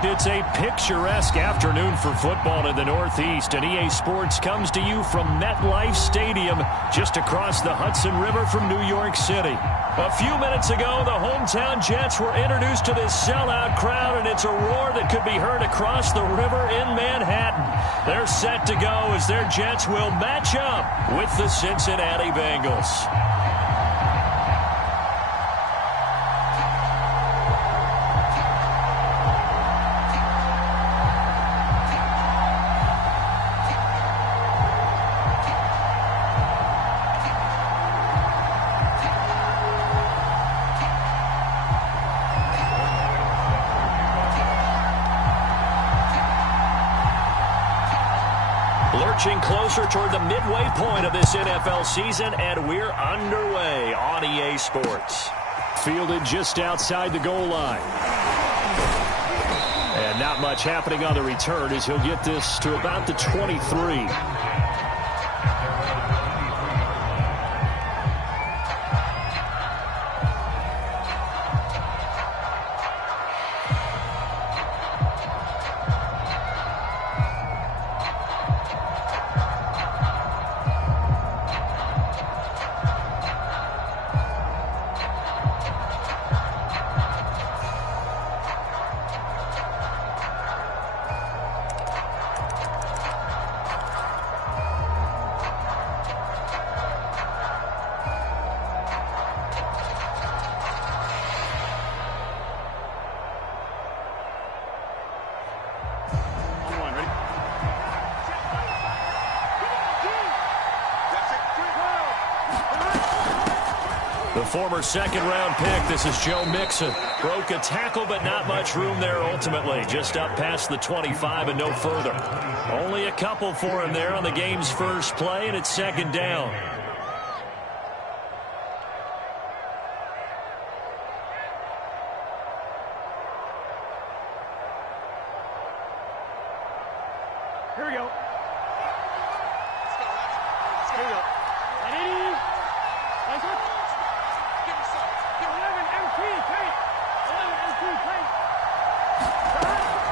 It's a picturesque afternoon for football in the Northeast, and EA Sports comes to you from MetLife Stadium just across the Hudson River from New York City. A few minutes ago, the hometown Jets were introduced to this sellout crowd, and it's a roar that could be heard across the river in Manhattan. They're set to go as their Jets will match up with the Cincinnati Bengals. Lurching closer toward the midway point of this NFL season, and we're underway on EA Sports. Fielded just outside the goal line. And not much happening on the return as he'll get this to about the 23. The former second-round pick, this is Joe Mixon. Broke a tackle, but not much room there ultimately. Just up past the 25 and no further. Only a couple for him there on the game's first play, and it's second down. Here we go. Here we go.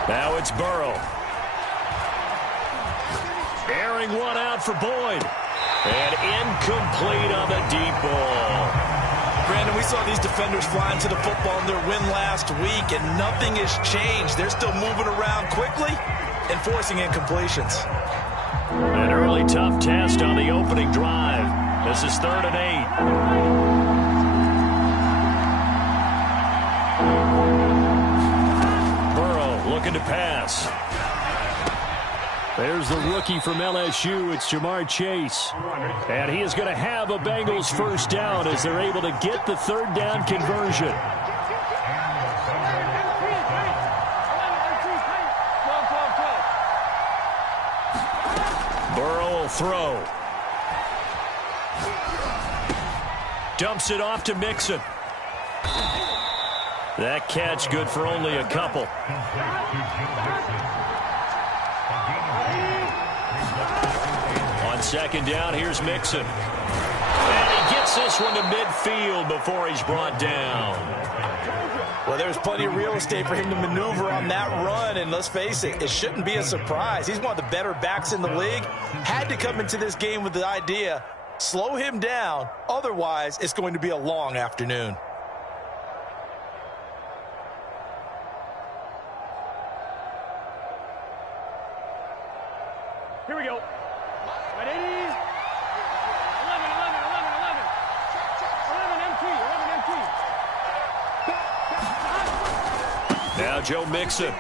Now it's Burrow. Airing one out for Boyd. And incomplete on the deep ball. Brandon, we saw these defenders flying to the football in their win last week, and nothing has changed. They're still moving around quickly and forcing incompletions. An early tough test on the opening drive. This is 3rd and 8. Burrow looking to pass. There's the rookie from LSU. It's Jamar Chase. And he is going to have a Bengals first down as they're able to get the 3rd down conversion. Burrow will throw. Dumps it off to Mixon. That catch good for only a couple. On second down, here's Mixon. And he gets this one to midfield before he's brought down. Well, there's plenty of real estate for him to maneuver on that run, and let's face it, it shouldn't be a surprise. He's one of the better backs in the league. Had to come into this game with the idea, slow him down, otherwise it's going to be a long afternoon. Here we go. 180. 11, 11, 11, 11. 11 MT, 11 MT. Now Joe Mixon.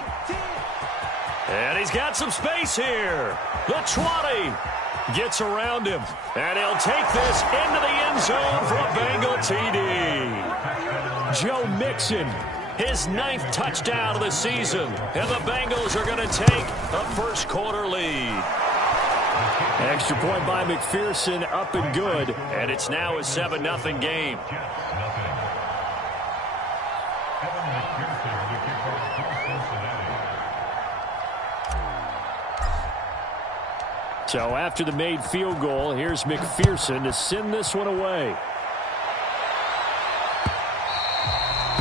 And he's got some space here. The 20 gets around him. And he'll take this into the end zone for a Bengal TD. Joe Mixon, his 9th touchdown of the season. And the Bengals are going to take a first quarter lead. Extra point by McPherson, up and good. And it's now a 7-0 game. So after the made field goal, here's McPherson to send this one away.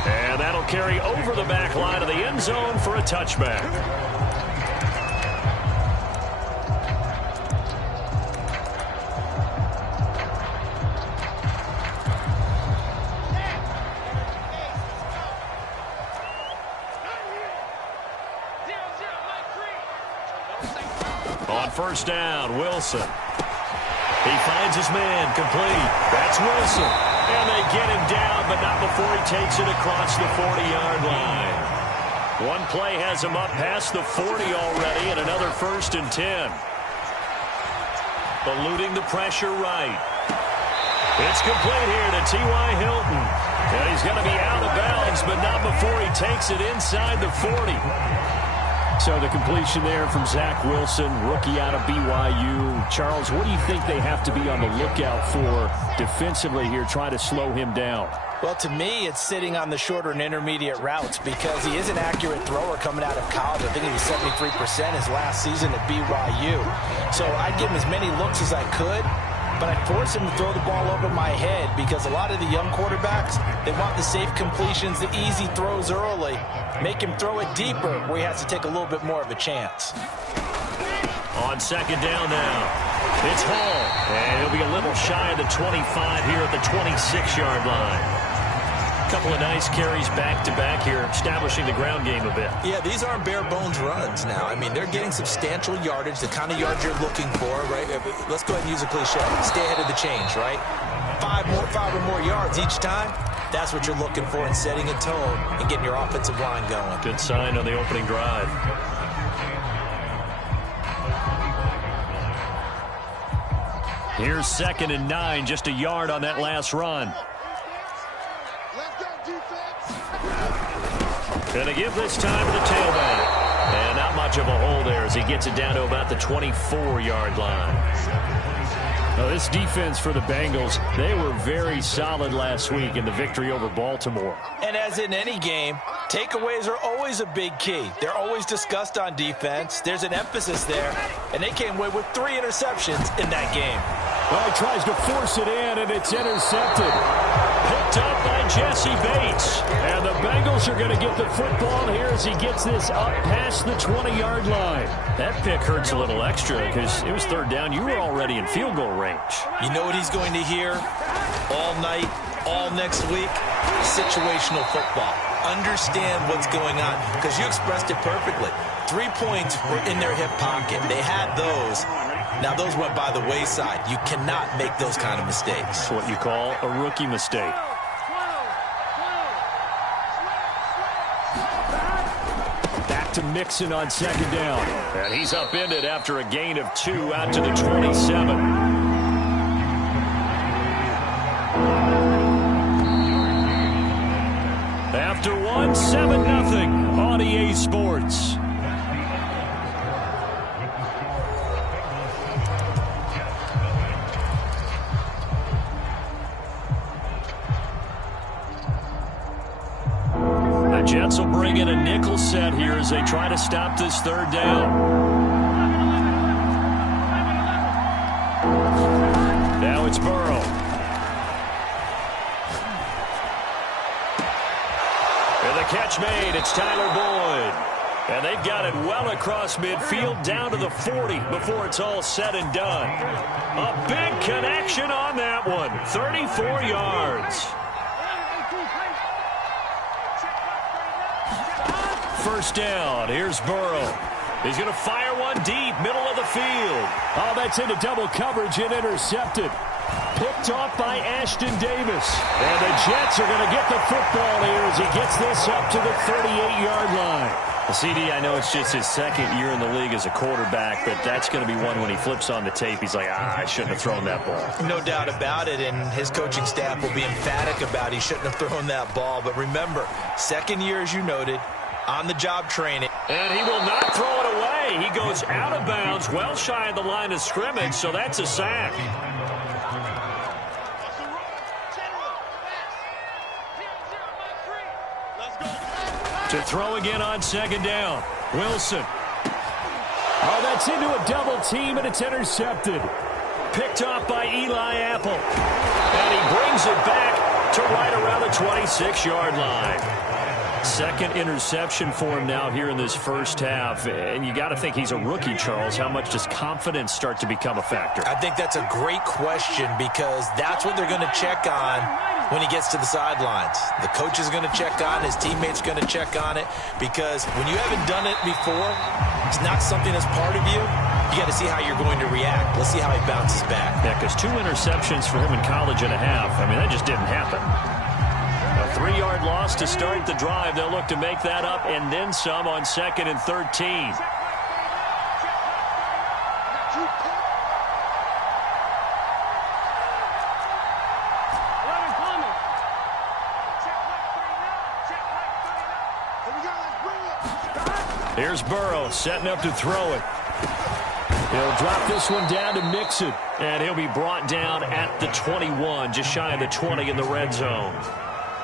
And that'll carry over the back line of the end zone for a touchback. On first down, Wilson. He finds his man, complete. That's Wilson. And they get him down, but not before he takes it across the 40-yard line. One play has him up past the 40 already, and another 1st and 10. Eluding the pressure right. It's complete here to T.Y. Hilton. And he's going to be out of bounds, but not before he takes it inside the 40. So the completion there from Zach Wilson, rookie out of BYU. Charles, what do you think they have to be on the lookout for defensively here, trying to slow him down? Well, to me, it's sitting on the shorter and intermediate routes because he is an accurate thrower coming out of college. I think he was 73% his last season at BYU. So I'd give him as many looks as I could, but I'd force him to throw the ball over my head because a lot of the young quarterbacks, they want the safe completions, the easy throws early. Make him throw it deeper where he has to take a little bit more of a chance. On second down now, it's Hall. And he'll be a little shy of the 25 here at the 26-yard line. Couple of nice carries back-to-back here, establishing the ground game a bit. Yeah, these aren't bare-bones runs now. I mean, they're getting substantial yardage, the kind of yards you're looking for, right? Let's go ahead and use a cliche. Stay ahead of the change, right? Five or more yards each time. That's what you're looking for in setting a tone and getting your offensive line going. Good sign on the opening drive. Here's 2nd and 9, just a yard on that last run. Going to give this time to the tailback. And not much of a hole there as he gets it down to about the 24-yard line. Now, this defense for the Bengals, they were very solid last week in the victory over Baltimore. And as in any game, takeaways are always a big key. They're always discussed on defense. There's an emphasis there, and they came away with 3 interceptions in that game. Well, he tries to force it in, and it's intercepted. Picked up by Jesse Bates. And the Bengals are going to get the football here as he gets this up past the 20-yard line. That pick hurts a little extra because it was 3rd down. You were already in field goal range. You know what he's going to hear all night, all next week? Situational football. Understand what's going on because you expressed it perfectly. 3 points were in their hip pocket. They had those. Now, those went by the wayside. You cannot make those kind of mistakes. That's what you call a rookie mistake. Back to Mixon on 2nd down. And he's upended after a gain of 2 out to the 27. After 1, 7-0 on EA Sports. Jets will bring in a nickel set here as they try to stop this 3rd down. Now it's Burrow. And the catch made. It's Tyler Boyd. And they've got it well across midfield down to the 40 before it's all said and done. A big connection on that one. 34 yards. First down. Here's Burrow. He's going to fire one deep, middle of the field. Oh, that's into double coverage and intercepted. Picked off by Ashton Davis. And the Jets are going to get the football here as he gets this up to the 38-yard line. The CD, I know it's just his 2nd year in the league as a quarterback, but that's going to be one when he flips on the tape. He's like, I shouldn't have thrown that ball. No doubt about it, and his coaching staff will be emphatic about he shouldn't have thrown that ball. But remember, 2nd year, as you noted, on-the-job training. And he will not throw it away. He goes out of bounds, well shy of the line of scrimmage, so that's a sack. To throw again on 2nd down. Wilson. Oh, that's into a double team, and it's intercepted. Picked off by Eli Apple. And he brings it back to right around the 26-yard line. Second interception for him now here in this first half. And you got to think he's a rookie, Charles. How much does confidence start to become a factor? I think that's a great question because that's what they're going to check on when he gets to the sidelines. The coach is going to check on it. His teammates are going to check on it because when you haven't done it before, it's not something that's part of you. You got to see how you're going to react. Let's see how he bounces back. Yeah, because 2 interceptions for him in college and a half. I mean, that just didn't happen. A 3-yard loss to start the drive. They'll look to make that up and then some on 2nd and 13. Here's Burrow setting up to throw it. He'll drop this one down to Mixon. And he'll be brought down at the 21, just shy of the 20 in the red zone.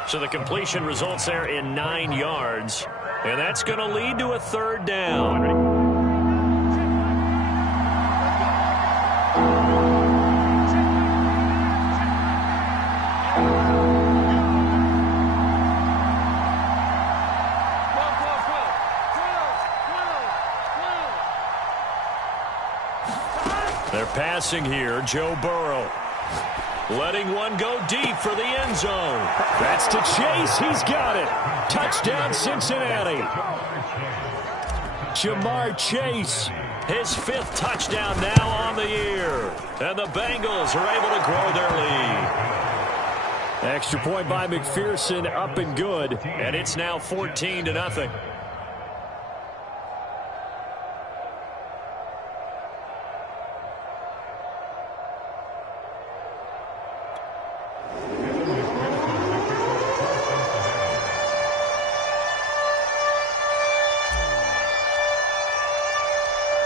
So the completion results there in 9 yards. And that's going to lead to a 3rd down. They're passing here. Joe Burrow letting one go deep for the end zone. That's to Chase. He's got it. Touchdown, Cincinnati. Jamar Chase, his 5th touchdown now on the year. And the Bengals are able to grow their lead. Extra point by McPherson, up and good. And it's now 14-0.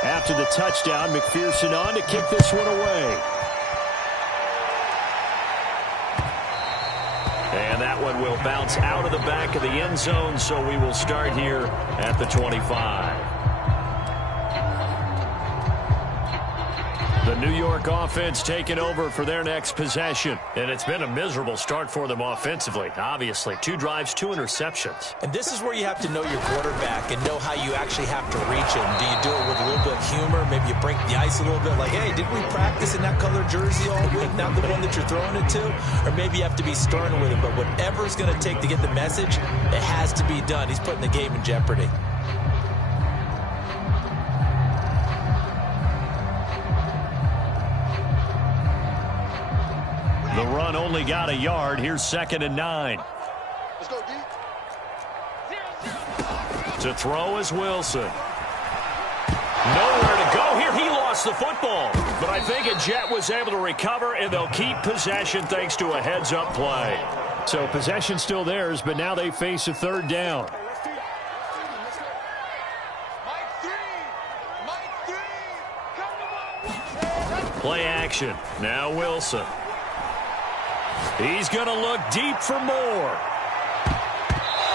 After the touchdown, McPherson on to kick this one away. And that one will bounce out of the back of the end zone, so we will start here at the 25. The New York offense taking over for their next possession. And it's been a miserable start for them offensively, obviously. 2 drives, 2 interceptions. And this is where you have to know your quarterback and know how you actually have to reach him. Do you do it with a little bit of humor? Maybe you break the ice a little bit like, hey, didn't we practice in that color jersey all week, not the one that you're throwing it to? Or maybe you have to be stern with him. But whatever it's going to take to get the message, it has to be done. He's putting the game in jeopardy. The run only got a yard. Here's 2nd and 9. Let's go, D. To throw is Wilson. Nowhere to go here. He lost the football. But I think a Jet was able to recover, and they'll keep possession thanks to a heads-up play. So possession still theirs, but now they face a 3rd down. Play action. Now Wilson. He's going to look deep for more.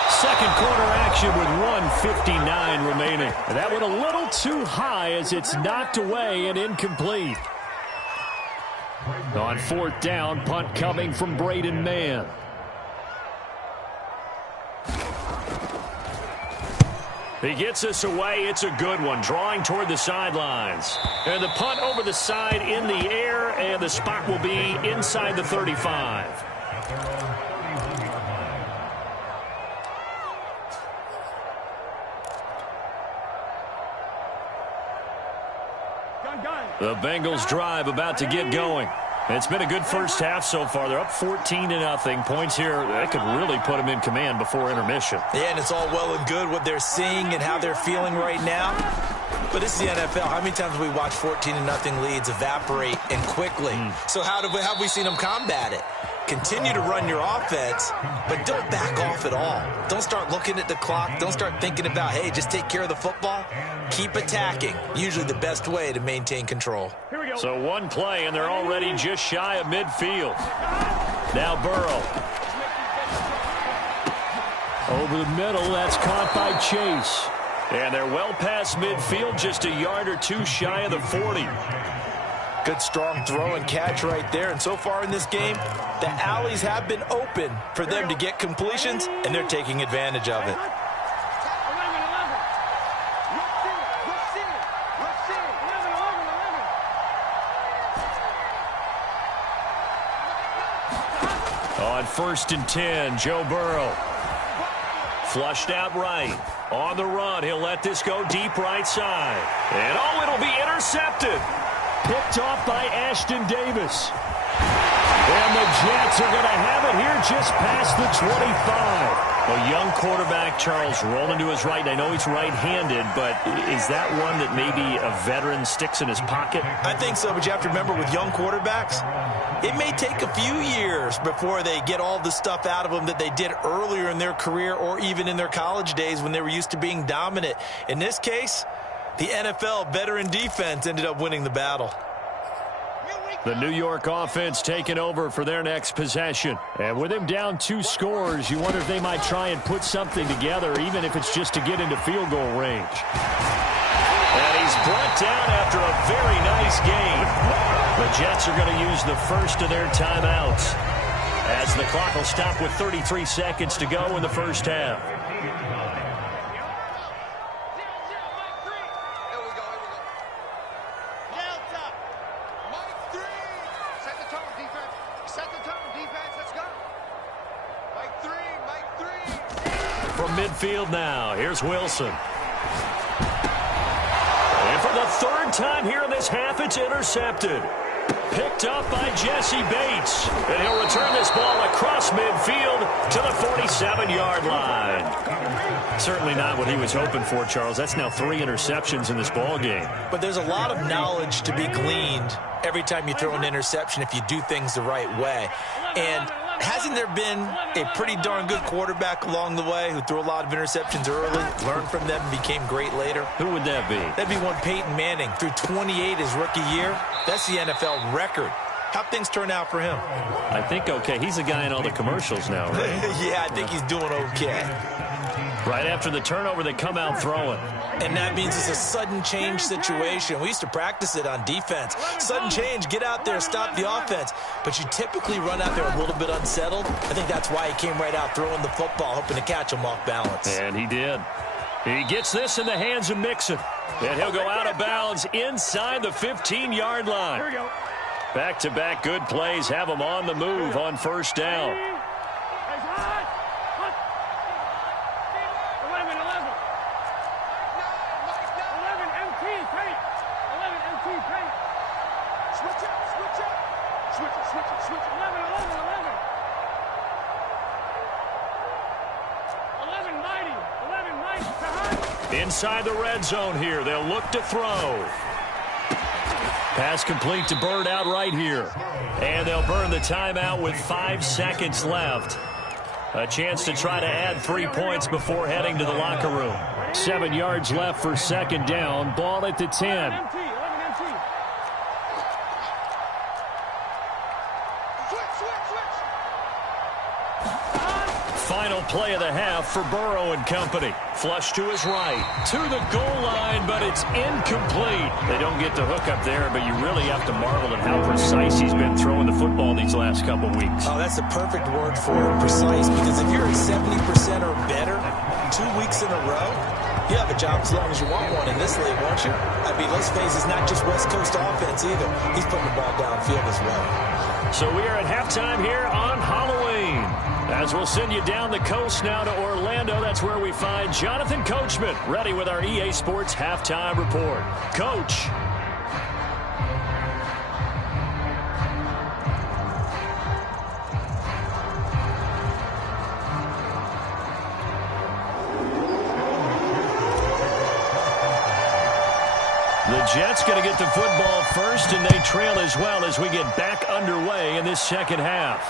Second quarter action with 1:59 remaining. And that went a little too high as it's knocked away and incomplete. On 4th down, punt coming from Braden Mann. He gets us away. It's a good one. Drawing toward the sidelines. And the punt over the side in the air, and the spot will be inside the 35. The Bengals drive about to get going. It's been a good first half so far. They're up 14-0. Points here that could really put them in command before intermission. Yeah, and it's all well and good what they're seeing and how they're feeling right now. But this is the NFL. How many times have we watched 14-0 leads evaporate and quickly? So how have we seen them combat it? Continue to run your offense, but don't back off at all. Don't start looking at the clock. Don't start thinking about, hey, just take care of the football. Keep attacking. Usually the best way to maintain control. So one play, and they're already just shy of midfield. Now Burrow. Over the middle, that's caught by Chase. And they're well past midfield, just a yard or two shy of the 40. Good strong throw and catch right there. And so far in this game, the alleys have been open for them to get completions, and they're taking advantage of it. On 1st and 10, Joe Burrow. Flushed out right. On the run, he'll let this go deep right side. And oh, it'll be intercepted. Picked off by Ashton Davis. And the Jets are going to have it here just past the 25. A young quarterback, Charles, rolling to his right. I know he's right-handed, but is that one that maybe a veteran sticks in his pocket? I think so, but you have to remember with young quarterbacks, it may take a few years before they get all the stuff out of them that they did earlier in their career or even in their college days when they were used to being dominant. In this case, the NFL veteran defense ended up winning the battle. The New York offense taking over for their next possession. And with him down 2 scores, you wonder if they might try and put something together, even if it's just to get into field goal range. And he's brought down after a very nice game. The Jets are going to use the first of their timeouts, as the clock will stop with 33 seconds to go in the first half. From midfield now, here's Wilson. And for the 3rd time here in this half, it's intercepted. Picked up by Jesse Bates. And he'll return this ball across midfield to the 47-yard line. Certainly not what he was hoping for, Charles. That's now 3 interceptions in this ball game. But there's a lot of knowledge to be gleaned every time you throw an interception if you do things the right way. And hasn't there been a pretty darn good quarterback along the way who threw a lot of interceptions early, learned from them, and became great later? Who would that be? That'd be one Peyton Manning. Threw 28 his rookie year. That's the NFL record. How'd things turn out for him? I think okay. He's a guy in all the commercials now, right? Yeah, I think he's doing okay. Right after the turnover, they come out throwing. And that means it's a sudden change situation. We used to practice it on defense. Sudden change, get out there, stop the offense. But you typically run out there a little bit unsettled. I think that's why he came right out throwing the football, hoping to catch him off balance. And he did. He gets this in the hands of Mixon. And he'll go out of bounds inside the 15-yard line. Here we go. Back-to-back good plays have him on the move on 1st down. 11 mighty. Inside the red zone here. They'll look to throw. Pass complete to Bird out right here. And they'll burn the timeout with 5 seconds left. A chance to try to add 3 points before heading to the locker room. 7 yards left for 2nd down. Ball at the 10. Final play of the half for Burrow and company. Flush to his right. To the goal line, but it's incomplete. They don't get the hook up there, but you really have to marvel at how precise he's been throwing the football these last couple weeks. Oh, that's the perfect word for it, precise, because if you're at 70% or better 2 weeks in a row, you have a job as long as you want one in this league, won't you? I mean, let's face it, it's not just West Coast offense either. He's putting the ball downfield as well. So we are at halftime here on Halloween. As we'll send you down the coast now to Orlando, that's where we find Jonathan Coachman, ready with our EA Sports Halftime Report. Coach. The Jets going to get the football first, and they trail as well as we get back underway in this second half.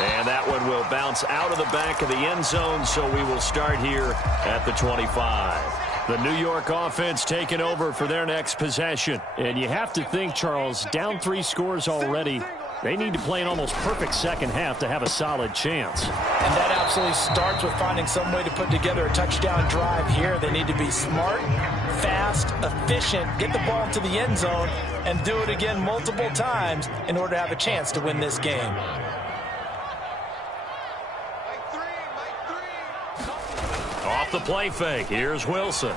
And that one will bounce out of the back of the end zone, so we will start here at the 25. The New York offense taking over for their next possession. And you have to think, Charles, down 3 scores already. They need to play an almost perfect second half to have a solid chance. And that absolutely starts with finding some way to put together a touchdown drive here. They need to be smart, fast, efficient, get the ball into the end zone, and do it again multiple times in order to have a chance to win this game. Off the play fake, here's Wilson.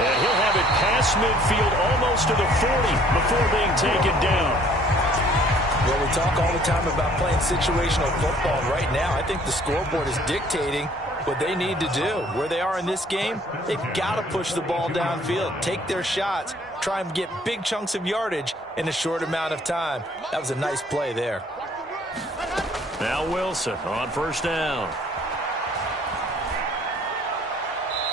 And he'll have it past midfield almost to the 40 before being taken down. Well, we talk all the time about playing situational football. Right now, I think the scoreboard is dictating what they need to do. Where they are in this game, they've got to push the ball downfield, take their shots, try and get big chunks of yardage in a short amount of time. That was a nice play there. Now Wilson on first down.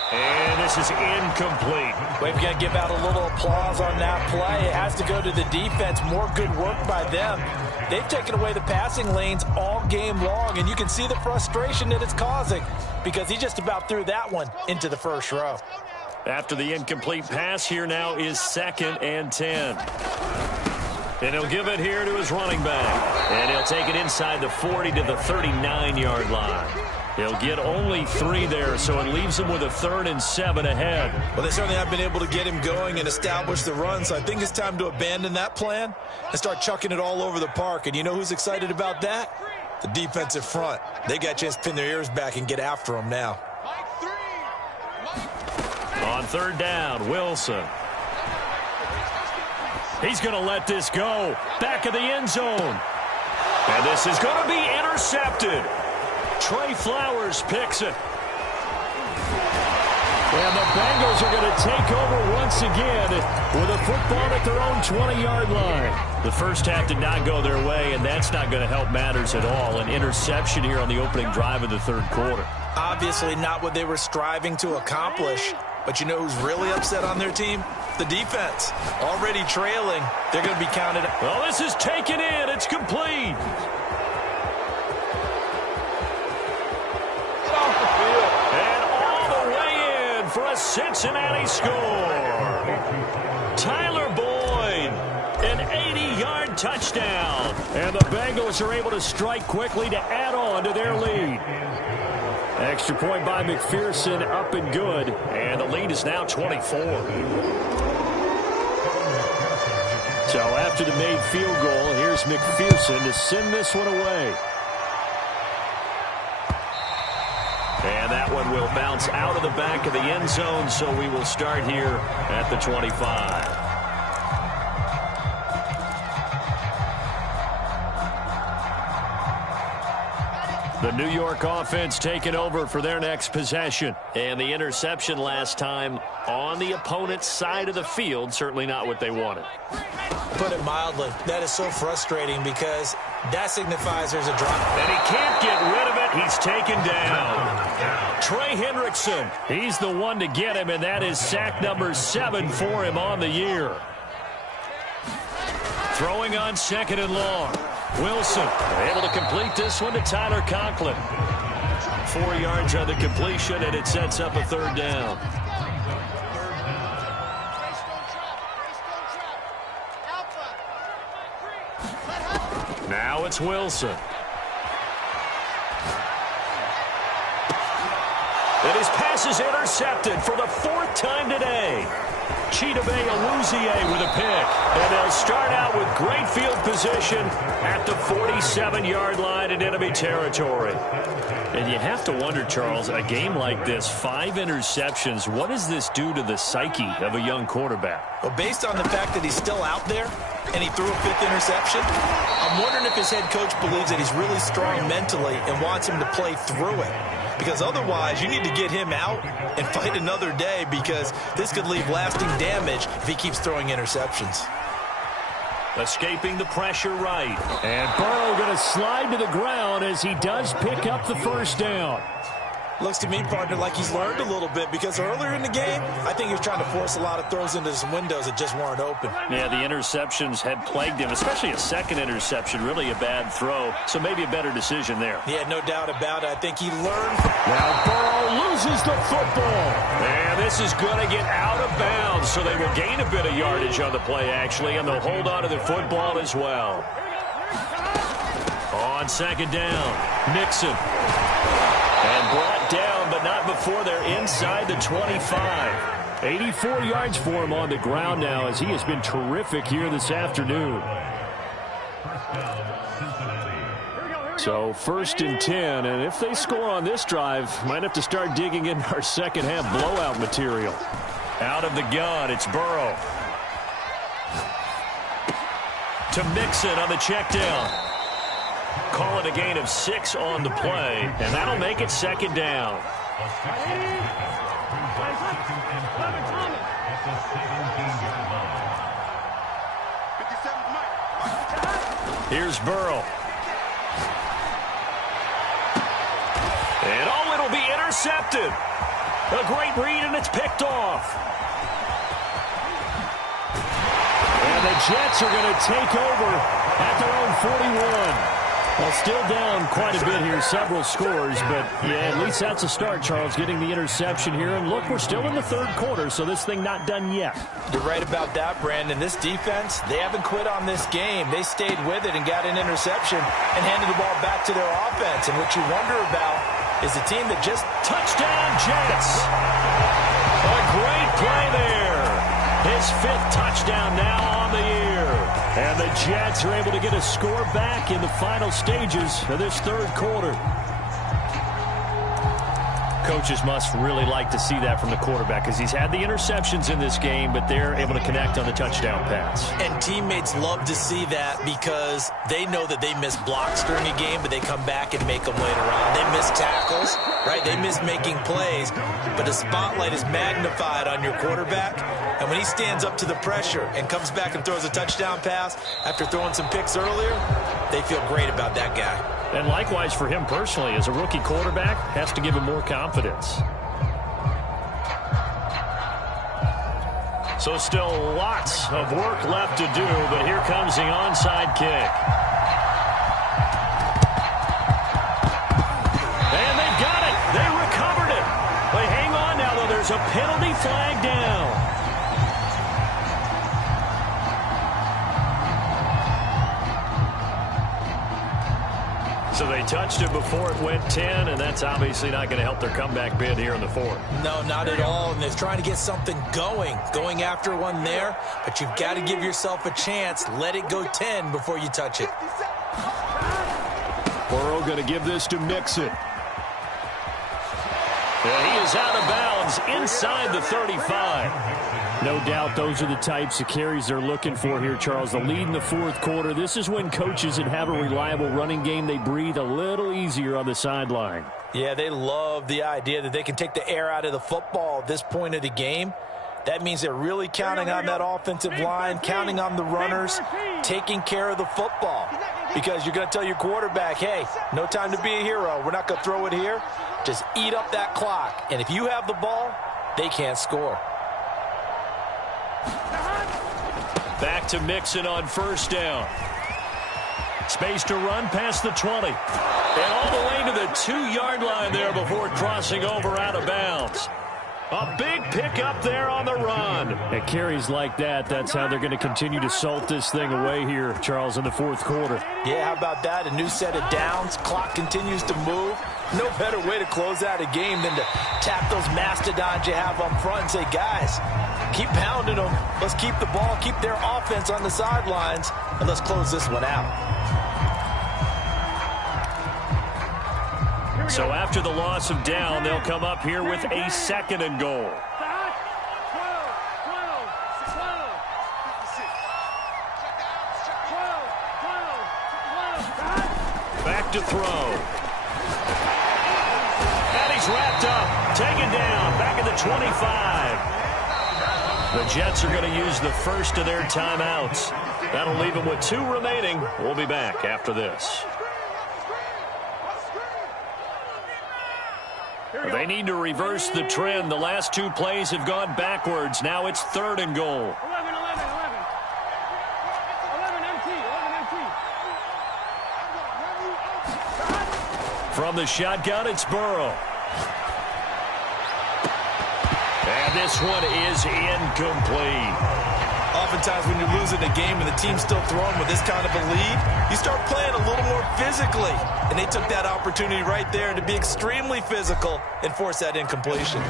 And this is incomplete. We've got to give out a little applause on that play. It has to go to the defense. More good work by them. They've taken away the passing lanes all game long, and you can see the frustration that it's causing because he just about threw that one into the first row. After the incomplete pass, here now is 2nd and 10. And he'll give it here to his running back. And he'll take it inside the 40 to the 39-yard line. He'll get only 3 there, so it leaves him with a 3rd and 7 ahead. Well, they certainly have been able to get him going and establish the run, so I think it's time to abandon that plan and start chucking it all over the park. And you know who's excited about that? The defensive front. They got a chance to pin their ears back and get after him now. On 3rd down, Wilson. He's going to let this go. Back of the end zone. And this is going to be intercepted. Trey Flowers picks it. And the Bengals are going to take over once again with a football at their own 20-yard line. The first half did not go their way, and that's not going to help matters at all. An interception here on the opening drive of the 3rd quarter. Obviously not what they were striving to accomplish. But you know who's really upset on their team? The defense. Already trailing. They're going to be counted. Well, this is taken in. It's complete. And all the way in for a Cincinnati score. Tyler Boyd, an 80-yard touchdown. And the Bengals are able to strike quickly to add on to their lead. Extra point by McPherson, up and good. And the lead is now 24. So after the made field goal, here's McPherson to send this one away. And that one will bounce out of the back of the end zone, so we will start here at the 25. The New York offense taking over for their next possession. And the interception last time on the opponent's side of the field, certainly not what they wanted. Put it mildly, that is so frustrating because that signifies there's a drop. And he can't get rid of it. He's taken down. Trey Hendrickson, he's the one to get him, and that is sack number 7 for him on the year. Throwing on 2nd and long. Wilson able to complete this one to Tyler Conklin. 4 yards on the completion, and it sets up a 3rd down. Now it's Wilson. And his pass is intercepted for the 4th time today. Chidobe Awuzie with a pick. And they'll start out with great field position at the 47-yard line in enemy territory. And you have to wonder, Charles, a game like this, 5 interceptions, what does this do to the psyche of a young quarterback? Well, based on the fact that he's still out there and he threw a 5th interception, I'm wondering if his head coach believes that he's really strong mentally and wants him to play through it. Because otherwise, you need to get him out and fight another day because this could leave lasting damage if he keeps throwing interceptions. Escaping the pressure right. And Burrow going to slide to the ground as he does pick up the 1st down. Looks to me, partner, like he's learned a little bit, because earlier in the game, I think he was trying to force a lot of throws into some windows that just weren't open. Yeah, the interceptions had plagued him, especially a second interception, really a bad throw. So maybe a better decision there. Yeah, no doubt about it. I think he learned. Now Burrow loses the football. And this is going to get out of bounds, so they will gain a bit of yardage on the play, actually, and they'll hold on to the football as well. On second down, Mixon. And brought down, but not before they're inside the 25. 84 yards for him on the ground now, as he has been terrific here this afternoon. So 1st and 10, and if they score on this drive, might have to start digging in our second half blowout material. Out of the gun, it's Burrow. To Mixon on the check down. Call it a gain of 6 on the play, and that'll make it second down. Here's Burrow. And oh, it'll be intercepted. A great read, and it's picked off. And the Jets are going to take over at their own 41. Well, still down quite a bit here, several scores, but yeah, at least that's a start, Charles, getting the interception here. And look, we're still in the third quarter, so this thing not done yet. You're right about that, Brandon. This defense, they haven't quit on this game. They stayed with it and got an interception and handed the ball back to their offense. And what you wonder about is the team that just... Touchdown, Jets! A great play there. His 5th touchdown now on the year. And the Jets are able to get a score back in the final stages of this third quarter. Coaches must really like to see that from the quarterback, because he's had the interceptions in this game, but they're able to connect on the touchdown pass. And teammates love to see that, because they know that they miss blocks during a game, but they come back and make them later on. They miss tackles, right? They miss making plays, but the spotlight is magnified on your quarterback. And when he stands up to the pressure and comes back and throws a touchdown pass after throwing some picks earlier, they feel great about that guy. And likewise for him personally, as a rookie quarterback, has to give him more confidence. So still lots of work left to do, but here comes the onside kick. And they've got it. They recovered it. They hang on now, though. There's a penalty flag down. So they touched it before it went 10, and that's obviously not going to help their comeback bid here in the fourth. No, not at all, and they're trying to get something going after one there, but you've got to give yourself a chance. Let it go 10 before you touch it. Burrow going to give this to Mixon. And he is out of bounds inside the 35. No doubt those are the types of carries they're looking for here, Charles. The lead in the fourth quarter. This is when coaches that have a reliable running game, they breathe a little easier on the sideline. Yeah, they love the idea that they can take the air out of the football at this point of the game. That means they're really counting on that offensive line, counting on the runners, taking care of the football. Because you're going to tell your quarterback, hey, no time to be a hero. We're not going to throw it here. Just eat up that clock. And if you have the ball, they can't score. Back to Mixon on first down. Space to run past the 20. And all the way to the 2-yard line there before crossing over out of bounds. A big pickup there on the run. At carries like that, that's how they're going to continue to salt this thing away here, Charles, in the fourth quarter. Yeah, how about that? A new set of downs. Clock continues to move. No better way to close out a game than to tap those mastodons you have up front and say, guys, keep pounding them. Let's keep the ball, keep their offense on the sidelines, and let's close this one out. So after the loss of down, they'll come up here with a 2nd and goal. Back to throw. And he's wrapped up, taken down, back at the 25. The Jets are going to use the first of their timeouts. That'll leave them with 2 remaining. We'll be back after this. They need to reverse the trend. The last two plays have gone backwards. Now it's 3rd and goal. 11 MT. From the shotgun, it's Burrow. And this one is incomplete. Oftentimes when you're losing a game and the team's still throwing with this kind of a lead, you start playing a little more physically. And they took that opportunity right there to be extremely physical and force that incompletion.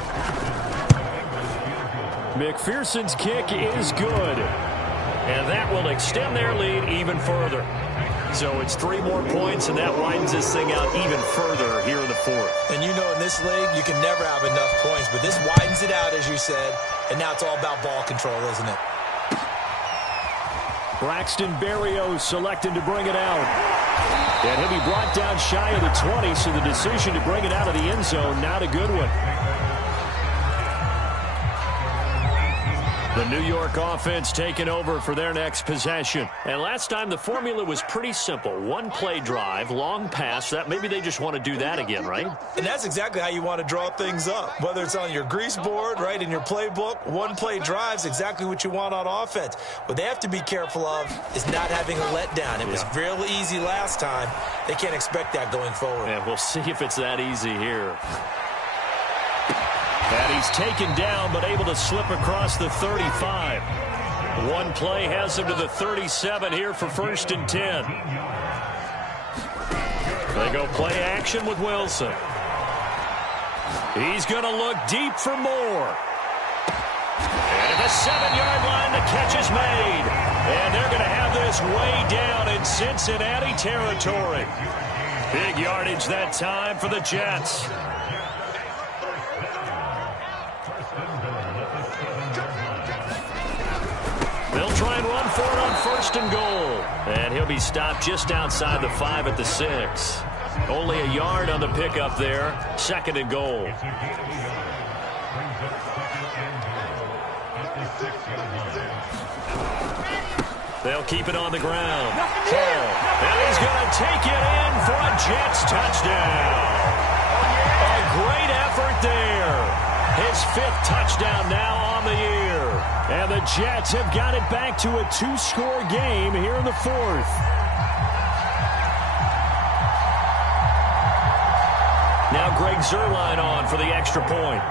McPherson's kick is good. And that will extend their lead even further. So it's 3 more points, and that widens this thing out even further here in the 4th. And you know in this league, you can never have enough points, but this widens it out, as you said, and now it's all about ball control, isn't it? Braxton Berrios selected to bring it out. And he'll be brought down shy of the 20, so the decision to bring it out of the end zone, not a good one. The New York offense taking over for their next possession. And last time the formula was pretty simple. 1-play drive, long pass. That maybe they just want to do that again, right? And that's exactly how you want to draw things up. Whether it's on your grease board, right, in your playbook, 1-play drive's exactly what you want on offense. What they have to be careful of is not having a letdown. It was real easy last time. They can't expect that going forward. Yeah, we'll see if it's that easy here. And he's taken down, but able to slip across the 35. One play has him to the 37 here for 1st and 10. They go play action with Wilson. He's going to look deep for more. And at the 7-yard line, the catch is made. And they're going to have this way down in Cincinnati territory. Big yardage that time for the Jets. They'll try and run for it on 1st and goal. And he'll be stopped just outside the 5 at the 6. Only a yard on the pickup there. 2nd and goal. They'll keep it on the ground. Hall. And he's going to take it in for a Jets touchdown. A great effort there. His 5th touchdown now on the year. And the Jets have got it back to a 2-score game here in the 4th. Now Greg Zuerlein on for the extra point.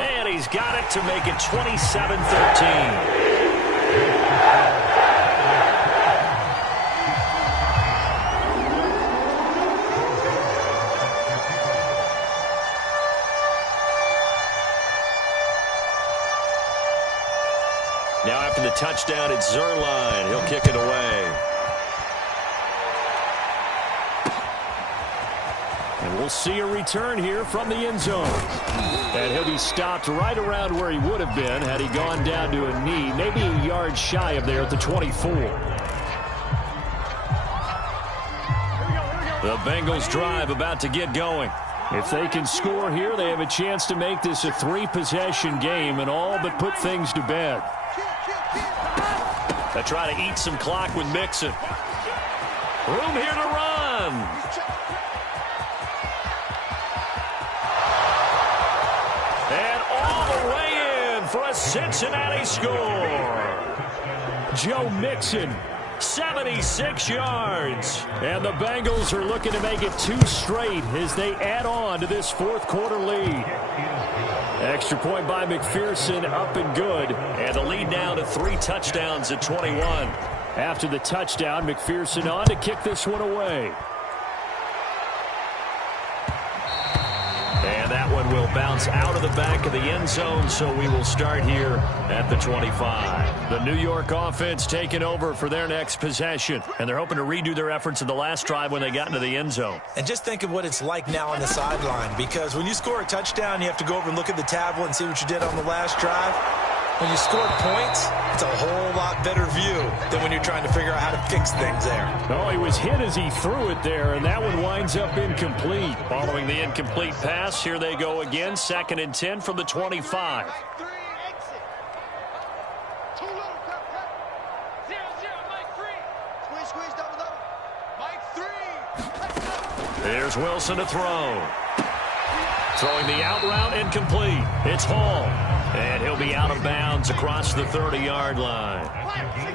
And he's got it to make it 27-13. Now after the touchdown, it's Zuerlein. He'll kick it away. And we'll see a return here from the end zone. And he'll be stopped right around where he would have been had he gone down to a knee, maybe a yard shy of there at the 24. The Bengals drive about to get going. If they can score here, they have a chance to make this a 3-possession game and all but put things to bed. They try to eat some clock with Mixon. Room here to run. And all the way in for a Cincinnati score. Joe Mixon, 76 yards. And the Bengals are looking to make it 2 straight as they add on to this 4th quarter lead. Extra point by McPherson, up and good. And the lead now to 3 touchdowns at 21. After the touchdown, McPherson on to kick this one away. And that one will bounce out of the back of the end zone, so we will start here at the 25. The New York offense taking over for their next possession, and they're hoping to redo their efforts in the last drive when they got into the end zone. And just think of what it's like now on the sideline, because when you score a touchdown, you have to go over and look at the tablet and see what you did on the last drive. When you scored points, it's a whole lot better view than when you're trying to figure out how to fix things there. Oh, he was hit as he threw it there, and that one winds up incomplete. Following the incomplete pass, here they go again, 2nd and 10 from the 25. Here's Wilson to throw. Throwing the out route incomplete. It's Hall. And he'll be out of bounds across the 30-yard line.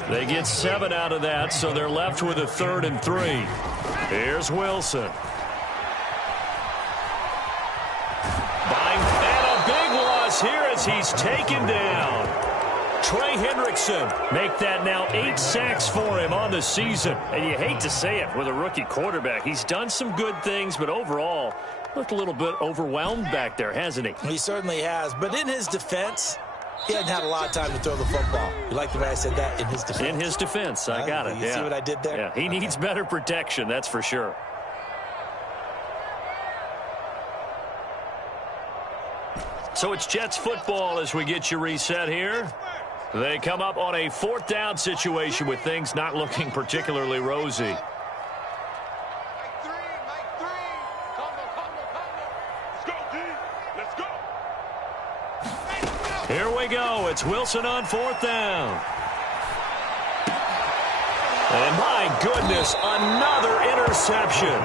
They get 7 out of that, so they're left with a 3rd and 3. Here's Wilson. And a big loss here as he's taken down. Trey Hendrickson make that now 8 sacks for him on the season. And you hate to say it with a rookie quarterback. He's done some good things, but overall looked a little bit overwhelmed back there, hasn't he? He certainly has. But in his defense, he hasn't had a lot of time to throw the football. You like the way I said that? In his defense. In his defense. I got it. You see what I did there? Yeah, he needs better protection, that's for sure. So it's Jets football as we get you reset here. They come up on a 4th down situation with things not looking particularly rosy. Here we go. It's Wilson on 4th down. And my goodness, another interception.